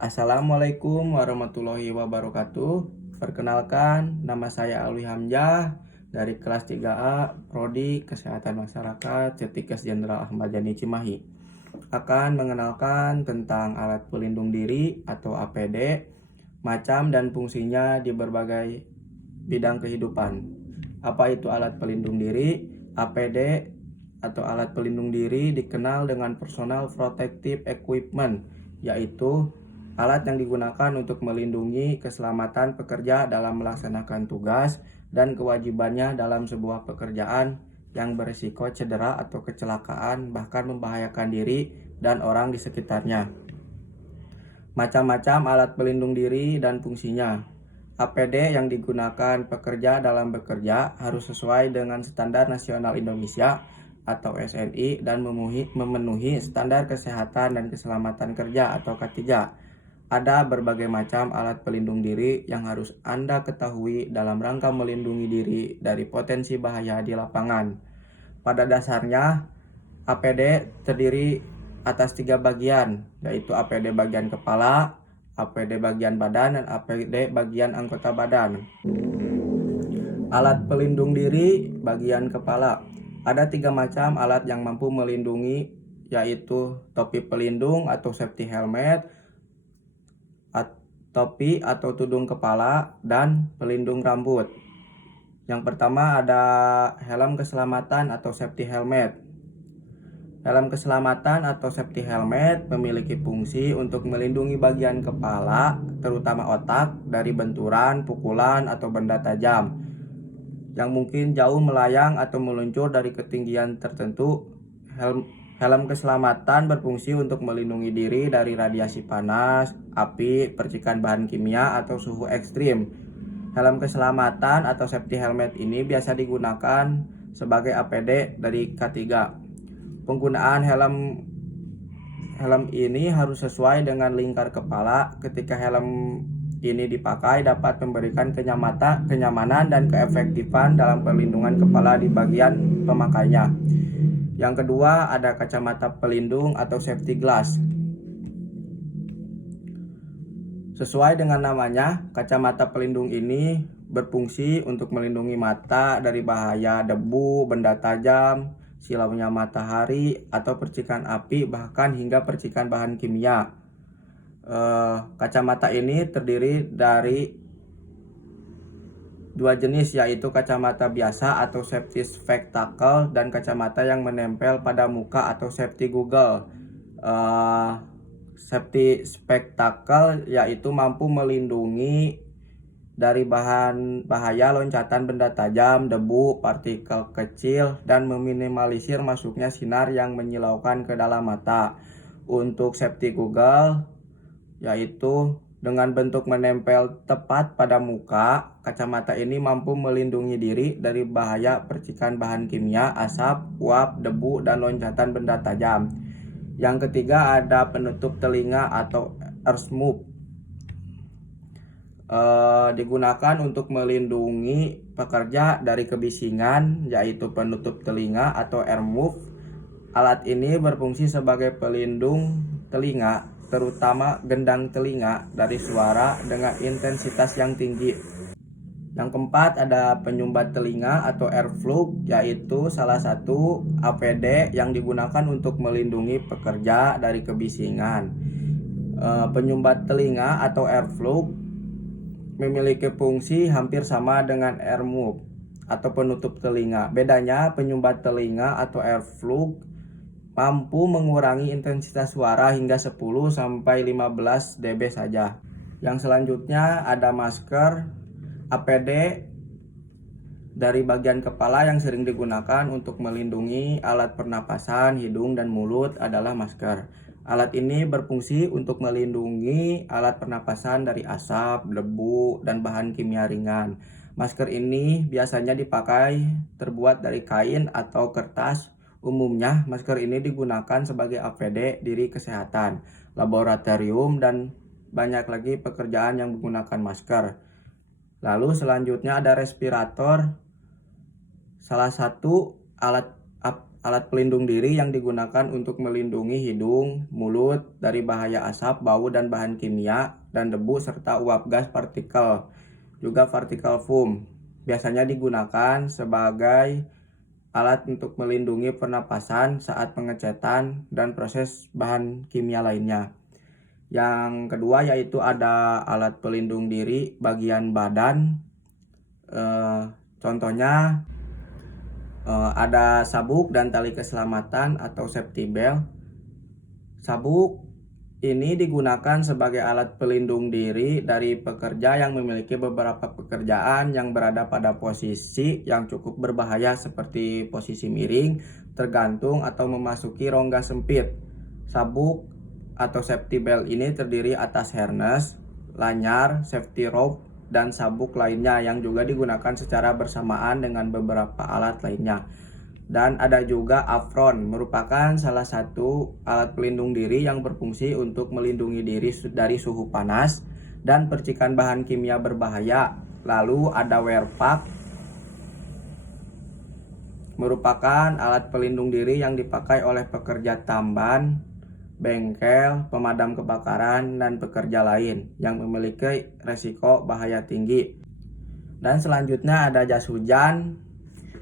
Assalamualaikum warahmatullahi wabarakatuh. Perkenalkan, nama saya Alwi Hamzah dari kelas 3A Prodi Kesehatan Masyarakat Setikes Jenderal Ahmad Yani Cimahi. Akan mengenalkan tentang alat pelindung diri atau APD, macam dan fungsinya di berbagai bidang kehidupan. Apa itu alat pelindung diri? APD atau alat pelindung diri dikenal dengan Personal Protective Equipment, yaitu alat yang digunakan untuk melindungi keselamatan pekerja dalam melaksanakan tugas dan kewajibannya dalam sebuah pekerjaan yang berisiko cedera atau kecelakaan, bahkan membahayakan diri dan orang di sekitarnya. Macam-macam alat pelindung diri dan fungsinya. APD yang digunakan pekerja dalam bekerja harus sesuai dengan Standar Nasional Indonesia atau SNI dan memenuhi standar kesehatan dan keselamatan kerja atau K3. Ada berbagai macam alat pelindung diri yang harus Anda ketahui dalam rangka melindungi diri dari potensi bahaya di lapangan. Pada dasarnya, APD terdiri atas 3 bagian, yaitu APD bagian kepala, APD bagian badan, dan APD bagian anggota badan. Alat pelindung diri bagian kepala. Ada 3 macam alat yang mampu melindungi, yaitu topi pelindung atau safety helmet, topi atau tudung kepala, dan pelindung rambut. Yang pertama ada helm keselamatan atau safety helmet. Helm keselamatan atau safety helmet memiliki fungsi untuk melindungi bagian kepala, terutama otak, dari benturan, pukulan, atau benda tajam yang mungkin jauh melayang atau meluncur dari ketinggian tertentu. Helm keselamatan berfungsi untuk melindungi diri dari radiasi panas, api, percikan bahan kimia, atau suhu ekstrim. Helm keselamatan atau safety helmet ini biasa digunakan sebagai APD dari K3. Penggunaan helm ini harus sesuai dengan lingkar kepala. Ketika helm ini dipakai dapat memberikan kenyamanan dan keefektifan dalam perlindungan kepala di bagian pemakainya. Yang kedua ada kacamata pelindung atau safety glass. Sesuai dengan namanya, kacamata pelindung ini berfungsi untuk melindungi mata dari bahaya debu, benda tajam, silaunya matahari, atau percikan api, bahkan hingga percikan bahan kimia. Kacamata ini terdiri dari 2 jenis, yaitu kacamata biasa atau safety spectacle dan kacamata yang menempel pada muka atau safety goggle. Safety spectacle yaitu mampu melindungi dari bahaya loncatan benda tajam, debu, partikel kecil, dan meminimalisir masuknya sinar yang menyilaukan ke dalam mata. Untuk safety goggle yaitu dengan bentuk menempel tepat pada muka, kacamata ini mampu melindungi diri dari bahaya percikan bahan kimia, asap, uap, debu, dan loncatan benda tajam. Yang ketiga ada penutup telinga atau earmuff. Digunakan untuk melindungi pekerja dari kebisingan, yaitu penutup telinga atau earmuff. Alat ini berfungsi sebagai pelindung telinga, terutama gendang telinga, dari suara dengan intensitas yang tinggi. Yang keempat ada penyumbat telinga atau earplug, yaitu salah satu APD yang digunakan untuk melindungi pekerja dari kebisingan. Penyumbat telinga atau earplug memiliki fungsi hampir sama dengan earmuff atau penutup telinga. Bedanya, penyumbat telinga atau earplug mampu mengurangi intensitas suara hingga 10-15 dB saja. Yang selanjutnya ada masker. APD dari bagian kepala yang sering digunakan untuk melindungi alat pernapasan, hidung, dan mulut adalah masker. Alat ini berfungsi untuk melindungi alat pernapasan dari asap, debu, dan bahan kimia ringan. Masker ini biasanya dipakai terbuat dari kain atau kertas. Umumnya, masker ini digunakan sebagai APD diri kesehatan, laboratorium, dan banyak lagi pekerjaan yang menggunakan masker. Lalu selanjutnya ada respirator. Salah satu alat pelindung diri yang digunakan untuk melindungi hidung, mulut dari bahaya asap, bau, dan bahan kimia, dan debu, serta uap gas partikel, juga partikel foam. Biasanya digunakan sebagai alat untuk melindungi pernapasan saat pengecetan dan proses bahan kimia lainnya. Yang kedua yaitu ada alat pelindung diri bagian badan. Contohnya ada sabuk dan tali keselamatan atau safety belt. Sabuk ini digunakan sebagai alat pelindung diri dari pekerja yang memiliki beberapa pekerjaan yang berada pada posisi yang cukup berbahaya seperti posisi miring, tergantung, atau memasuki rongga sempit. Sabuk atau safety belt ini terdiri atas harness, lanyar, safety rope, dan sabuk lainnya yang juga digunakan secara bersamaan dengan beberapa alat lainnya. Dan ada juga apron, merupakan salah satu alat pelindung diri yang berfungsi untuk melindungi diri dari suhu panas dan percikan bahan kimia berbahaya. Lalu ada wear pack, merupakan alat pelindung diri yang dipakai oleh pekerja tamban, bengkel, pemadam kebakaran, dan pekerja lain yang memiliki resiko bahaya tinggi. Dan selanjutnya ada jas hujan,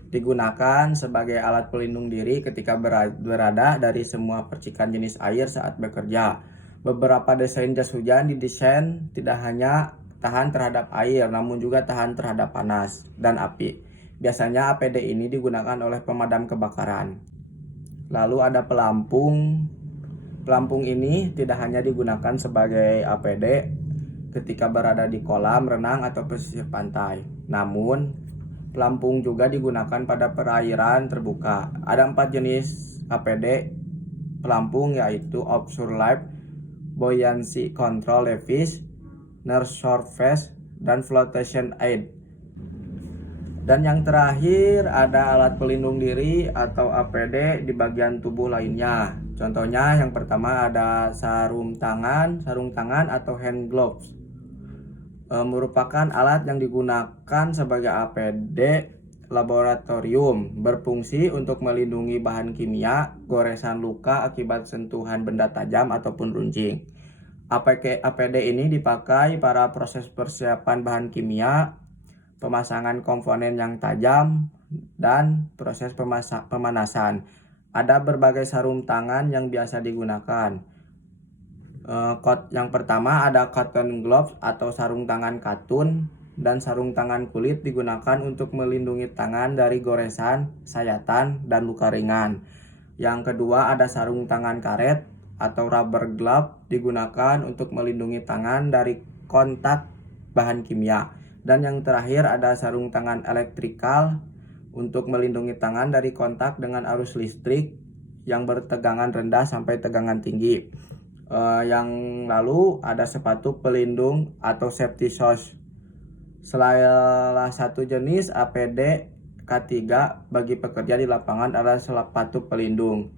digunakan sebagai alat pelindung diri ketika berada dari semua percikan jenis air saat bekerja. Beberapa desain jas hujan didesain tidak hanya tahan terhadap air, namun juga tahan terhadap panas dan api. Biasanya APD ini digunakan oleh pemadam kebakaran. Lalu ada pelampung. Pelampung ini tidak hanya digunakan sebagai APD ketika berada di kolam renang atau pesisir pantai, namun pelampung juga digunakan pada perairan terbuka. Ada 4 jenis APD pelampung, yaitu offshore life, buoyancy control device, near surface, dan flotation aid. Dan yang terakhir ada alat pelindung diri atau APD di bagian tubuh lainnya. Contohnya yang pertama ada sarung tangan atau hand gloves. Merupakan alat yang digunakan sebagai APD laboratorium, berfungsi untuk melindungi bahan kimia, goresan luka akibat sentuhan benda tajam ataupun runcing. APD ini dipakai pada proses persiapan bahan kimia, pemasangan komponen yang tajam, dan proses pemanasan. Ada berbagai sarung tangan yang biasa digunakan. Yang pertama ada cotton gloves atau sarung tangan katun, dan sarung tangan kulit digunakan untuk melindungi tangan dari goresan, sayatan, dan luka ringan. Yang kedua ada sarung tangan karet atau rubber glove, digunakan untuk melindungi tangan dari kontak bahan kimia. Dan yang terakhir ada sarung tangan elektrikal untuk melindungi tangan dari kontak dengan arus listrik yang bertegangan rendah sampai tegangan tinggi. Yang lalu ada sepatu pelindung atau safety shoes. Salah satu jenis APD K3 bagi pekerja di lapangan adalah sepatu pelindung.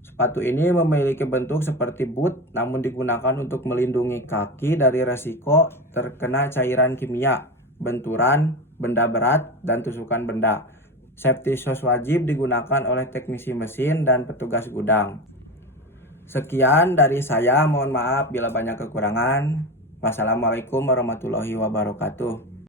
Sepatu ini memiliki bentuk seperti boot, namun digunakan untuk melindungi kaki dari resiko terkena cairan kimia, benturan, benda berat, dan tusukan benda. Safety shoes wajib digunakan oleh teknisi mesin dan petugas gudang. Sekian dari saya, mohon maaf bila banyak kekurangan. Wassalamualaikum warahmatullahi wabarakatuh.